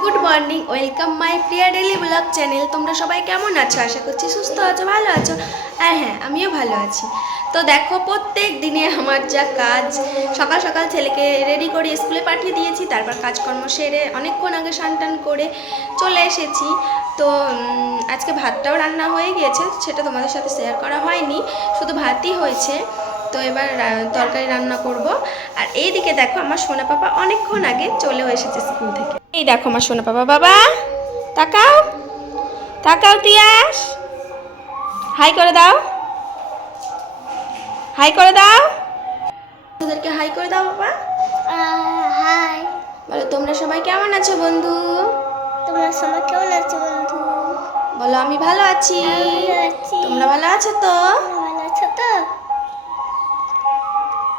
Good morning, welcome my Priya daily blog channel. তোমরা সবাই কেমন আছো? আশা করছি সুস্থ আছো, ভালো আছো? আর হ্যাঁ আমিও ভালো আছি। তো দেখো, প্রত্যেক দিনে আমার যা কাজ, সকাল সকাল ছেলেকে রেডি করে স্কুলে পাঠিয়ে দিয়েছি, তারপর কাজকর্ম সেরে অনেকক্ষণ আগে টান করে চলে এসেছি। তো আজকে ভাতটাও রান্না হয়ে গিয়েছে, সেটা তোমাদের সাথে শেয়ার করা হয়নি, শুধু ভাতই হয়েছে। তো এবার তরকারি রান্না করব। আর এইদিকে দেখো, আমার সোনা পাপা অনেকক্ষণ আগে চলেও এসেছে স্কুল থেকে। এই দেখো আমার সোনা পাপা বাবা তাকাও তাকাও তিয়াস। হাই করে দাও। হাই করে দাও। তোদেরকে হাই করে দাও বাবা। হাই। বলো তোমরা সবাই কেমন আছো বন্ধু? তোমরা সবাই কেমন আছে বন্ধু? বলো আমি ভালো আছি। তোমরা ভালো আছো তো? ভালো আছো তো?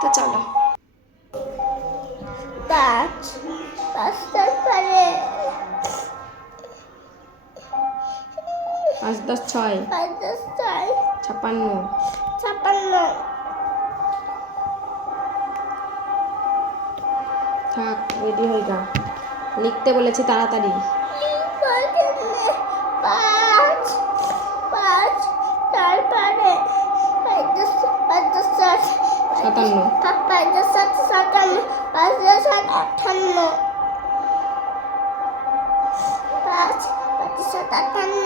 তো চলো। পাঁচ পাঁচটার পাঁচ দশ ছয়। পাঁচ দশ ছয়। ছাপ্পান্ন ছাপান্ন। থাক রেডি হয়ে গা লিখতে বলেছি তাড়াতাড়ি। পাঁচ পাঁচ তারপরে সাতান্ন। পাঁচ সাত সাতান্ন পাঁচ সাত আটান্ন। পাঁচ পাঁচ সাত আটান্ন।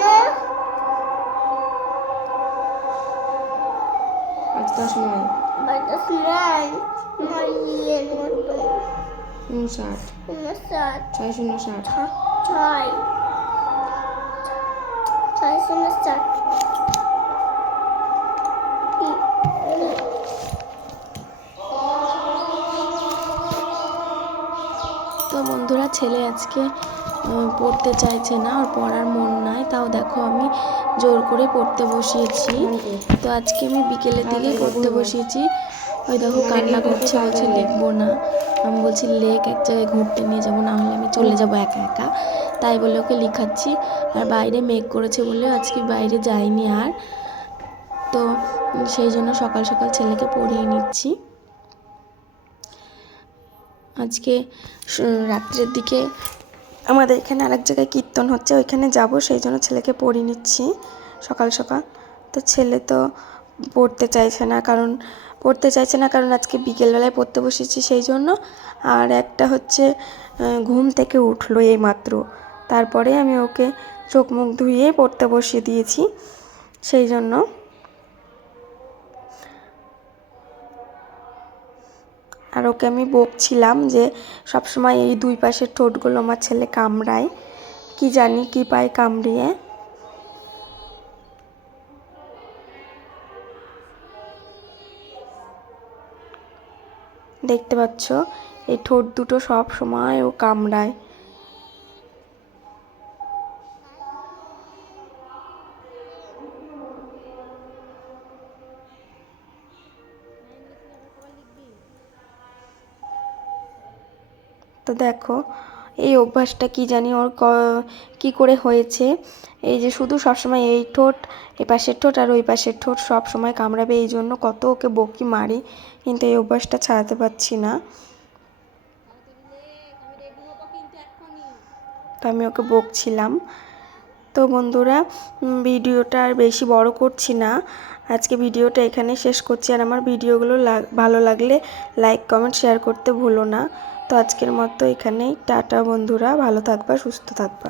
পাঁচ দশ নয় পাঁচ দশ নয় নয় ইয়ের মতো উনষাট। উনষাট। ছয় শূন্য ষাট। ছয়। ছয় শূন্য ষাট। তো বন্ধুরা ছেলে আজকে পড়তে চাইছে না, ওর পড়ার মন নাই, তাও দেখো আমি জোর করে পড়তে বসিয়েছি। তো আজকে আমি বিকেলের দিকে পড়তে বসিয়েছি। ওই দেখো কান্না করছে, বলছে লিখব না। আমি বলছি, লেখ, এক জায়গায় ঘুরতে নিয়ে যাব, না হলে আমি চলে যাব একা একা। তাই বলে ওকে লিখাচ্ছি। আর বাইরে মেঘ করেছে বলে আজকে বাইরে যাইনি আর। তো সেই জন্য সকাল সকাল ছেলেকে পড়িয়ে নিচ্ছি। আজকে রাত্রের দিকে আমাদের এখানে আরেক জায়গায় কীর্তন হচ্ছে, ওইখানে যাব, সেই জন্য ছেলেকে পড়িয়ে নিচ্ছি সকাল সকাল। তো ছেলে তো পড়তে চাইছে না, কারণ পড়তে চাইছে না, কারণ আজকে বিকেলবেলায় পড়তে বসেছি সেই জন্য। আর একটা হচ্ছে ঘুম থেকে উঠল এই মাত্র তারপরে আমি ওকে চোখ মুখ ধুয়ে পড়তে বসিয়ে দিয়েছি সেই জন্য। আর ওকে আমি বকছিলাম যে সবসময় এই দুই পাশের ঠোঁটগুলো আমার ছেলে কামড়ায়। কি জানি কি পায় কামড়িয়ে। দেখতে পাচ্ছ? এই ঠোঁট দুটো সব সময় ও কামড়ায়। তো দেখো, এই অভ্যাসটা কি জানি ওর ক- করে হয়েছে? এই যে শুধু সবসময় এই ঠোঁট, এ পাশের ঠোঁট আর ওই পাশের ঠোঁট সব সময় কামড়াবে, এই জন্য কত ওকে বকি মারি, কিন্তু এই অভ্যাসটা ছাড়াতে পারছি না। তো আমি ওকে বকছিলাম। তো বন্ধুরা ভিডিওটা আর বেশি বড় করছি না। আজকে ভিডিওটা এখানে শেষ করছি। আর আমার ভিডিওগুলো ভালো লাগলে লাইক, কমেন্ট, শেয়ার করতে ভুলো না। তো আজকের মতো এখানেই। টাটা বন্ধুরা ভালো থাকবা সুস্থ থাকবা।